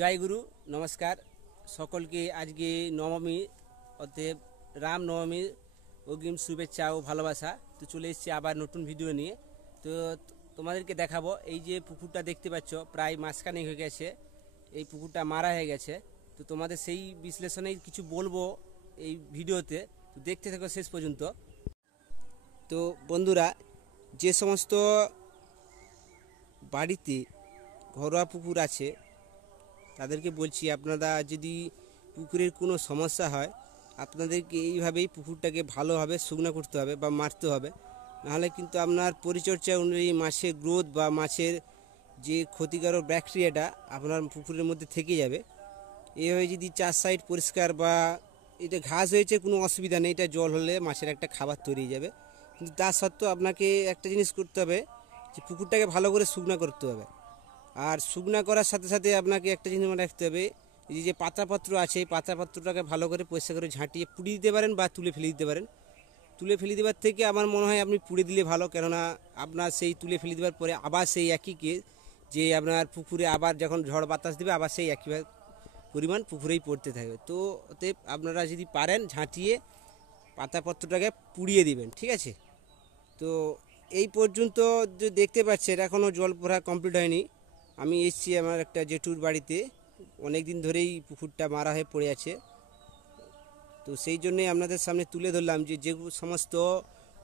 জয় গুরু নমস্কার সকলকে। আজকে নবমী অতএব রাম নবমীর অগ্রিম শুভেচ্ছা ও ভালোবাসা। তো চলে এসেছি আবার নতুন ভিডিও নিয়ে। তো তোমাদেরকে দেখাবো এই যে পুকুরটা দেখতে পাচ্ছ, প্রায় মাসখানেক হয়ে গেছে এই পুকুরটা মারা হয়ে গেছে। তো তোমাদের সেই বিশ্লেষণেই কিছু বলবো এই ভিডিওতে, তো দেখতে থাকো শেষ পর্যন্ত। তো বন্ধুরা, যে সমস্ত বাড়িতে ঘরোয়া পুকুর আছে তাদেরকে বলছি, আপনারা যদি পুকুরের কোনো সমস্যা হয় আপনাদেরকে এইভাবেই পুকুরটাকে ভালোভাবে শুকনো করতে হবে বা মারতে হবে। নাহলে কিন্তু আপনার পরিচর্যা অনুযায়ী মাছের গ্রোথ বা মাছের যে ক্ষতিকারক ব্যাকটেরিয়াটা আপনার পুকুরের মধ্যে থেকে যাবে। এইভাবে যদি চার সাইড পরিষ্কার বা এটা ঘাস হয়েছে কোনো অসুবিধা নেই, এটা জল হলে মাছের একটা খাবার তৈরি হয়ে যাবে। কিন্তু তা সত্ত্বেও আপনাকে একটা জিনিস করতে হবে, যে পুকুরটাকে ভালো করে শুকনো করতে হবে। আর শুকনা করার সাথে সাথে আপনাকে একটা জিনিস মনে রাখতে হবে, এই যে পাতাপত্র আছে এই পাতাপত্রটাকে ভালো করে পরিষ্কার করে ঝাঁটিয়ে পুড়িয়ে দিতে পারেন বা তুলে ফেলে দিতে পারেন। তুলে ফেলে দেওয়ার থেকে আমার মনে হয় আপনি পুড়ে দিলে ভালো, কেননা আপনার সেই তুলে ফেলে দেওয়ার পরে আবার সেই একই কেস, যে আপনার পুকুরে আবার যখন ঝড় বাতাস দেবে আবার সেই একই পরিমাণ পুকুরেই পড়তে থাকবে। তো অতএব আপনারা যদি পারেন ঝাঁটিয়ে পাতাপত্রটাকে পুড়িয়ে দিবেন, ঠিক আছে। তো এই পর্যন্ত যে দেখতে পাচ্ছেন এখনও জল ভরা কমপ্লিট হয়নি। আমি এসেছি আমার একটা জেঠুর বাড়িতে, অনেক দিন ধরেই পুকুরটা মারা হয়ে পড়ে আছে। তো সেই জন্যই আপনাদের সামনে তুলে ধরলাম যে যে সমস্ত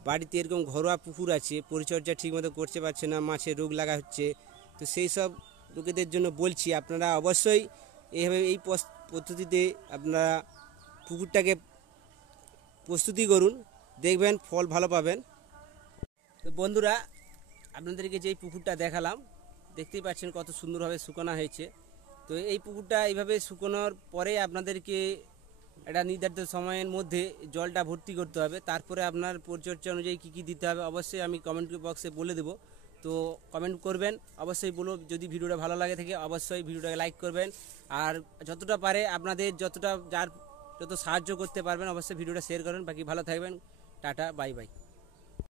বাড়িতে এরকম ঘরোয়া পুকুর আছে, পরিচর্যা ঠিকমতো করতে পারছে না, মাছের রোগ লাগা হচ্ছে, তো সেই সব লোকেদের জন্য বলছি আপনারা অবশ্যই এইভাবে এই পদ্ধতিতে আপনারা পুকুরটাকে প্রস্তুতি করুন, দেখবেন ফল ভালো পাবেন। তো বন্ধুরা, আপনাদেরকে যেই পুকুরটা দেখালাম দেখতেই পাচ্ছেন কত সুন্দরভাবে শুকানো হয়েছে। তো এই পুকুরটা এইভাবে শুকানোর পরে আপনাদেরকে একটা নির্ধারিত সময়ের মধ্যে জলটা ভর্তি করতে হবে। তারপরে আপনার পরিচর্যা অনুযায়ী কী কী দিতে হবে অবশ্যই আমি কমেন্ট বক্সে বলে দেবো। তো কমেন্ট করবেন, অবশ্যই বলো। যদি ভিডিওটা ভালো লাগে থাকে অবশ্যই ভিডিওটাকে লাইক করবেন। আর যতটা পারে আপনাদের যত সাহায্য করতে পারবেন অবশ্যই ভিডিওটা শেয়ার করবেন। বাকি ভালো থাকবেন, টাটা, বাই বাই।